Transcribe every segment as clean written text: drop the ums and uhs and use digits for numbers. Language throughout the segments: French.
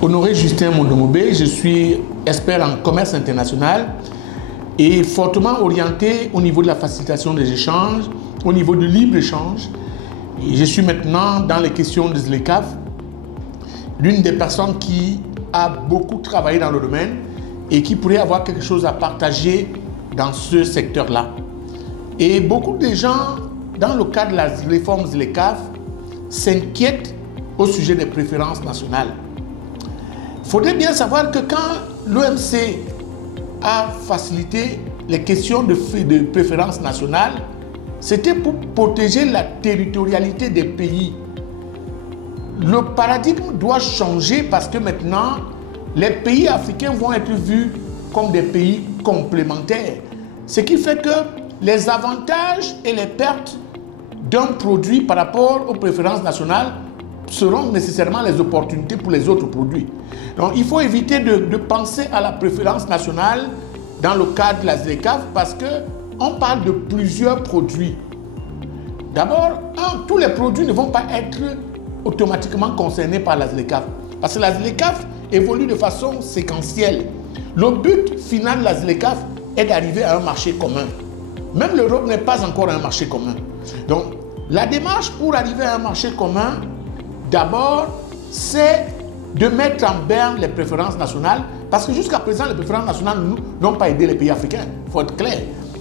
Honoré Justin Mondomobé, je suis expert en commerce international et fortement orienté au niveau de la facilitation des échanges, au niveau du libre-échange. Je suis maintenant dans les questions de ZLECAf, l'une des personnes qui a beaucoup travaillé dans le domaine et qui pourrait avoir quelque chose à partager dans ce secteur-là. Et beaucoup de gens, dans le cadre de la réforme ZLECAf, s'inquiètent au sujet des préférences nationales. Il faudrait bien savoir que quand l'OMC a facilité les questions de préférences nationales, c'était pour protéger la territorialité des pays. Le paradigme doit changer parce que maintenant, les pays africains vont être vus comme des pays complémentaires. Ce qui fait que les avantages et les pertes d'un produit par rapport aux préférences nationales seront nécessairement les opportunités pour les autres produits. Donc il faut éviter de penser à la préférence nationale dans le cadre de la ZLECAf parce qu'on parle de plusieurs produits. D'abord, tous les produits ne vont pas être automatiquement concernés par la ZLECAf parce que la ZLECAf évolue de façon séquentielle. Le but final de la ZLECAf est d'arriver à un marché commun. Même l'Europe n'est pas encore un marché commun. Donc, la démarche pour arriver à un marché commun, d'abord, c'est de mettre en berne les préférences nationales parce que jusqu'à présent, les préférences nationales n'ont pas aidé les pays africains. Il faut être clair.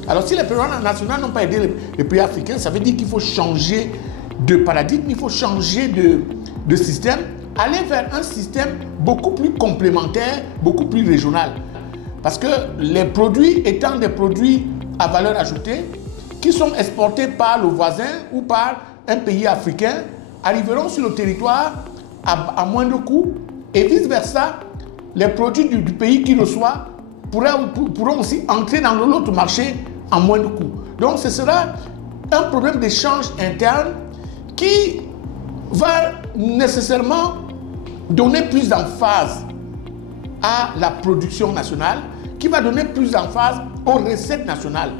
Alors, si les préférences nationales n'ont pas aidé les pays africains, ça veut dire qu'il faut changer de paradigme, il faut changer de système, aller vers un système beaucoup plus complémentaire, beaucoup plus régional. Parce que les produits étant des produits à valeur ajoutée, qui sont exportés par le voisin ou par un pays africain, arriveront sur le territoire à moindre coût et vice-versa, les produits du pays qui reçoit pourront aussi entrer dans l'autre marché à moindre coût. Donc ce sera un problème d'échange interne qui va nécessairement donner plus d'emphase à la production nationale, qui va donner plus d'emphase aux recettes nationales.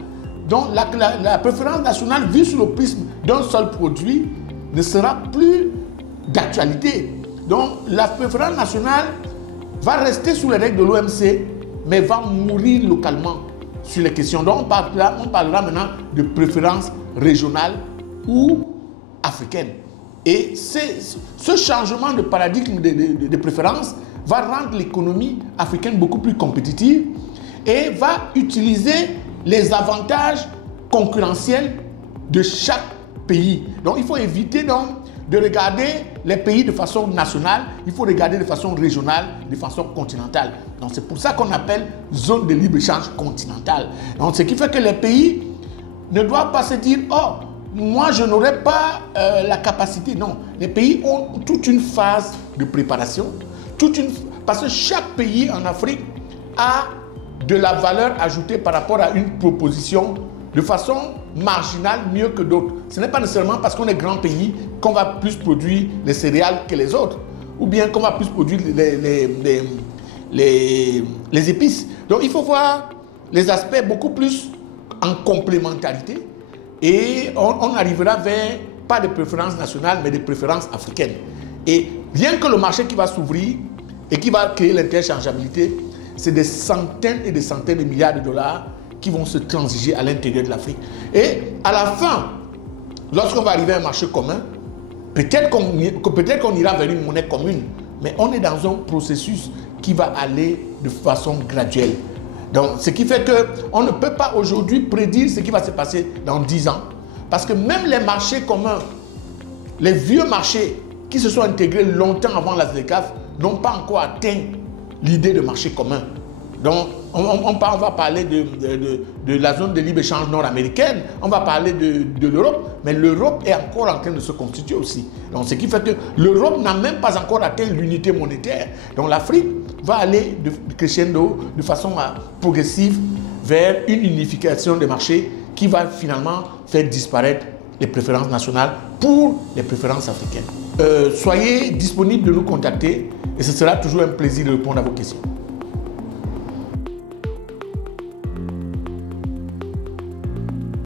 Donc la préférence nationale vue sur le prisme d'un seul produit ne sera plus d'actualité. Donc la préférence nationale va rester sous les règles de l'OMC, mais va mourir localement sur les questions. Donc on parlera maintenant de préférence régionale ou africaine. Et ce changement de paradigme de préférence va rendre l'économie africaine beaucoup plus compétitive et va utiliser les avantages concurrentiels de chaque pays. Donc il faut éviter donc de regarder les pays de façon nationale, il faut regarder de façon régionale, de façon continentale. Donc c'est pour ça qu'on appelle zone de libre-échange continentale. Donc ce qui fait que les pays ne doivent pas se dire « Oh, moi je n'aurai pas la capacité ». Non, les pays ont toute une phase de préparation, parce que chaque pays en Afrique a de la valeur ajoutée par rapport à une proposition de façon marginale mieux que d'autres. Ce n'est pas nécessairement parce qu'on est grand pays qu'on va plus produire les céréales que les autres ou bien qu'on va plus produire les épices. Donc il faut voir les aspects beaucoup plus en complémentarité et on arrivera vers pas de préférences nationales mais de préférences africaines. Et rien que le marché qui va s'ouvrir et qui va créer l'interchangeabilité, c'est des centaines et des centaines de milliards de dollars qui vont se transiger à l'intérieur de l'Afrique. Et à la fin, lorsqu'on va arriver à un marché commun, peut-être qu'on ira vers une monnaie commune, mais on est dans un processus qui va aller de façon graduelle. Donc, ce qui fait qu'on ne peut pas aujourd'hui prédire ce qui va se passer dans 10 ans, parce que même les marchés communs, les vieux marchés qui se sont intégrés longtemps avant la ZLECAf, n'ont pas encore atteint l'idée de marché commun. Donc, on va parler de la zone de libre-échange nord-américaine, on va parler de l'Europe, mais l'Europe est encore en train de se constituer aussi. Donc, ce qui fait que l'Europe n'a même pas encore atteint l'unité monétaire. Donc, l'Afrique va aller de crescendo, de façon progressive, vers une unification des marchés qui va finalement faire disparaître les préférences nationales pour les préférences africaines. Soyez disponibles de nous contacter et ce sera toujours un plaisir de répondre à vos questions.